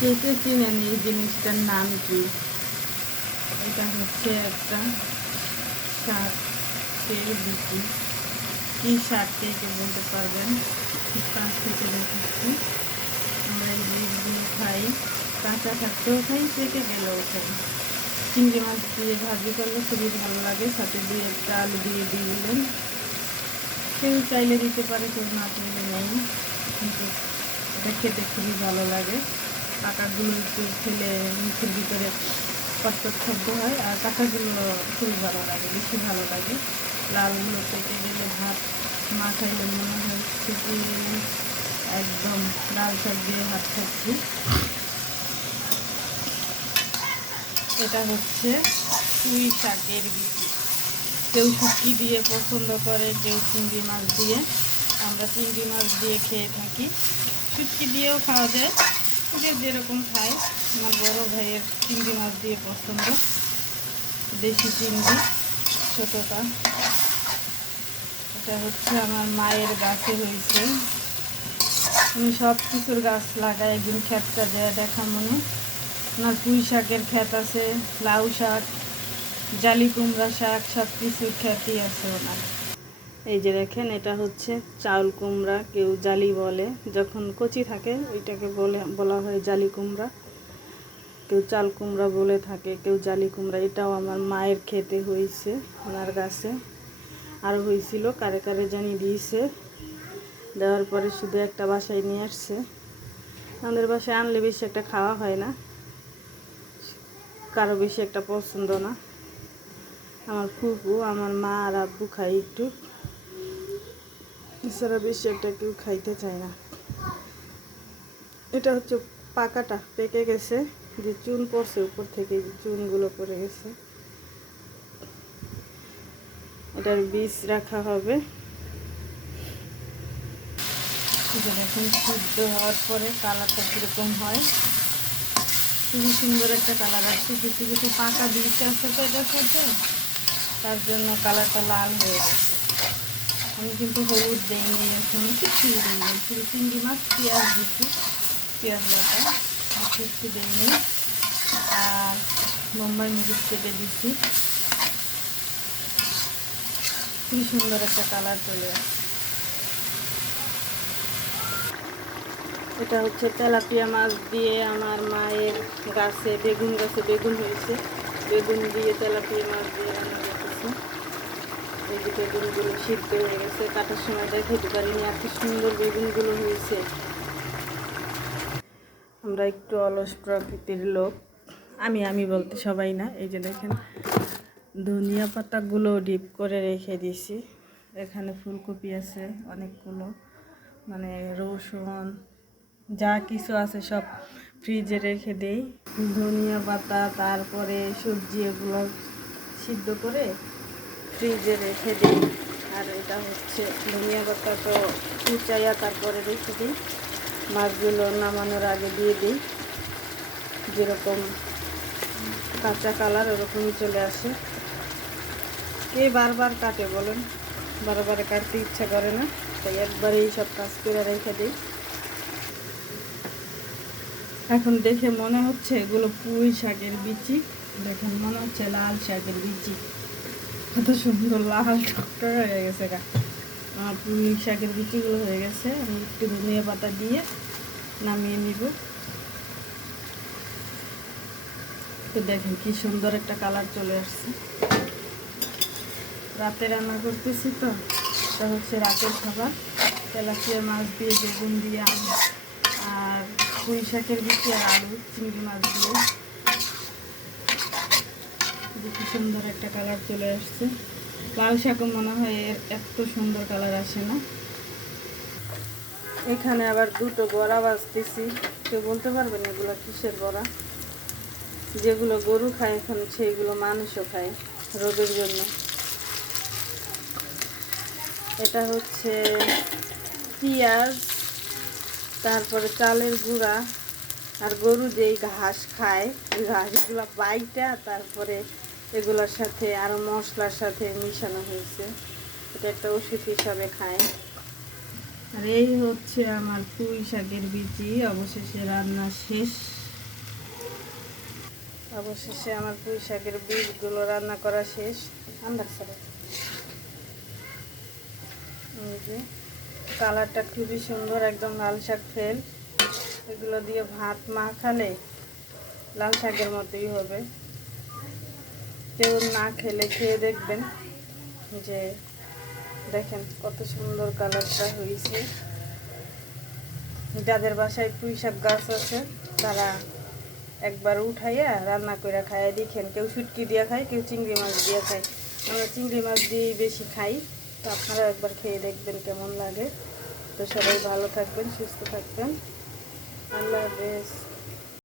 কে কে চিনেন এই জিনিসটার নাম কি? এটা হচ্ছে একটা শাকের বিচি। কী শাক কে কে বলতে পারবেন? পাশ থেকে দেখাচ্ছি। আমরা এই বীজগুলো খাই, কাঁচা থাকতেও খাই, পেকে গেলেও খাই। চিংড়ি মাছ দিয়ে ভাজি করলে খুবই ভালো লাগে, সাথে দিয়ে একটা আলু দিয়ে দিলেন। কেউ চাইলে দিতে পারে, কেউ না চাইলে নেই, কিন্তু এটা খেতে খুবই ভালো লাগে। পাকাগুলো একটু খেলে মুখের ভিতরে কটকট শব্দ হয়, আর কাঁচাগুলো খুবই ভালো লাগে, বেশি ভালো লাগে। লালগুলো পেকে গেলে ভাত না খাইলে মনে হয় শুধু একদম লাল শাক দিয়ে ভাত খাচ্ছি। এটা হচ্ছে পুঁই শাকের বিচি। কেউ শুটকি দিয়ে পছন্দ করে, কেউ চিংড়ি মাছ দিয়ে। আমরা চিংড়ি মাছ দিয়ে খেয়ে থাকি, শুটকি দিয়েও খাওয়া যায়, যে যেরকম খায়। আমার বড় ভাইয়ের চিংড়ি মাছ দিয়ে পছন্দ, দেশি চিংড়ি ছোটোটা। এটা হচ্ছে আমার মায়ের গাছে হয়েছে। উনি সব কিছুর গাছ লাগায়, একদিন ক্ষেতটা দেয়া দেখা মনে। ওনার পুঁই শাকের ক্ষেত আছে, লাউ শাক, জালি কুমড়া শাক, সব কিছুর ক্ষেতই আছে ওনার। এই যে দেখেন, এটা হচ্ছে চাউল কুমড়া, কেউ জালি বলে। যখন কচি থাকে ওইটাকে বলা হয় জালি কুমড়া, কেউ চাল কুমড়া বলে থাকে, কেউ জালি কুমড়া। এটাও আমার মায়ের খেতে হয়েছে ওনার গাছে। আরও হয়েছিল, কারে কারে জানি দিয়েছে, দেওয়ার পরে শুধু একটা বাসায় নিয়ে আসছে। আমাদের বাসায় আনলে বেশি একটা খাওয়া হয় না, কারো বেশি একটা পছন্দ না। আমার ফুপু, আমার মা আর আব্বু খাই একটু, এছাড়া বেশি একটা কেউ খাইতে চায় না। এটা হচ্ছে পাকাটা, পেকে গেছে, যে চুন পড়ছে উপর থেকে, যে চুনগুলো পড়ে গেছে। এটার বীজ রাখা হবে। এটা দেখুন, সিদ্ধ হওয়ার পরে কালারটা কীরকম হয়, খুবই সুন্দর একটা কালার আসছে। কিছু কিছু পাকা বীজ আছে তো এটার সাথে, তার জন্য কালারটা লাল হয়ে গেছে। আমি কিন্তু হলুদ দিইনি, এখন কিছুই দিইনি, শুধু চিংড়ি মাছ, পেঁয়াজ দিচ্ছি, পেঁয়াজ বাটা, আর কিছু দিইনি। আর বোম্বাই মরিচ কেটে দিচ্ছি। খুবই সুন্দর একটা কালার চলে আসছে। এটা হচ্ছে তেলাপিয়া মাছ দিয়ে আমার মায়ের গাছে, বেগুন গাছে বেগুন হয়েছে, বেগুন দিয়ে তেলাপিয়া মাছ দিয়ে রান্না করতেছে। এই যে বেগুনগুলো সিদ্ধ হয়ে গেছে, কাটার সময় দেখাতে পারিনি এত সুন্দর বেগুনগুলো হয়েছে। আমরা একটু অলস প্রকৃতির লোক, আমি বলতে সবাই না। এই যে দেখেন, ধনিয়া পাতাগুলো ডিপ করে রেখে দিয়েছি। এখানে ফুলকপি আছে অনেকগুলো, মানে রসুন যা কিছু আছে সব ফ্রিজে রেখে দেই। ধনিয়া পাতা, তারপরে সবজি, এগুলো সিদ্ধ করে ফ্রিজে রেখে দিই। আর এটা হচ্ছে ধনিয়া পাতা, তো কুচাইয়া তারপরে রেখে দিই, মাছগুলো নামানোর আগে দিয়ে দিই। যেরকম কাঁচা কালার ওরকমই চলে আসে। কে বারবার কাটে বলেন? বারবার কাটতে ইচ্ছা করে না, তাই একবারেই সব কাজ করে রেখে দিই। এখন দেখে মনে হচ্ছে এগুলো পুঁই শাকের বিচি। দেখেন, মনে হচ্ছে লাল শাকের বিচি, কত সুন্দর লাল টকটক হয়ে গেছে গা। আমার পুঁই শাকের বিচিগুলো হয়ে গেছে, আমি একটু ধনিয়া পাতা দিয়ে নামিয়ে নিব। তো দেখেন কি সুন্দর একটা কালার চলে আসছে। রাতে রান্না করতেছি তো, এটা হচ্ছে রাতের খাবার। তেলাপিয়া মাছ দিয়ে, বেগুন দিয়ে, আর পুঁই শাকের বিচি আর আলু, চিংড়ি মাছ দিয়ে। কি সুন্দর একটা কালার চলে আসছে। লাল শাকও মনে হয় এর এত সুন্দর কালার আসে না। এখানে আবার দুটো বড়া ভাজতেছি। কেউ বলতে পারবেন এগুলো কিসের বড়া? যেগুলো গরু খায় এখন সেইগুলো মানুষও খায় রোগের জন্য। এটা হচ্ছে পেঁয়াজ, তারপরে চালের গুঁড়া, আর গরু যেই ঘাস খায় ওই ঘাসগুলো বাইটা তারপরে এগুলোর সাথে আরও মশলার সাথে মিশানো হয়েছে। এটা একটা ওষুধ হিসাবে খায়। আর এই হচ্ছে আমার পুঁই শাকের বিচি। অবশেষে রান্না শেষ। অবশেষে আমার পুঁই শাকের বীজগুলো রান্না করা শেষ। আমরা এই যে কালারটা খুবই সুন্দর, একদম লাল শাক ফেল। এগুলো দিয়ে ভাত মাখালে লাল শাকের মতোই হবে। কেউ না খেলে খেয়ে দেখবেন যে দেখেন কত সুন্দর কালারটা হয়েছে। যাদের বাসায় পুঁই শাক গাছ আছে তারা একবার উঠাইয়া রান্না করে খাইয়া দেখেন। কেউ শুটকি দিয়ে খায়, কেউ চিংড়ি মাছ দিয়ে খায়। আমরা চিংড়ি মাছ দিয়েই বেশি খাই। তো আপনারা একবার খেয়ে দেখবেন কেমন লাগে। তো সবাই ভালো থাকবেন, সুস্থ থাকবেন। আল্লাহ হাফেজ।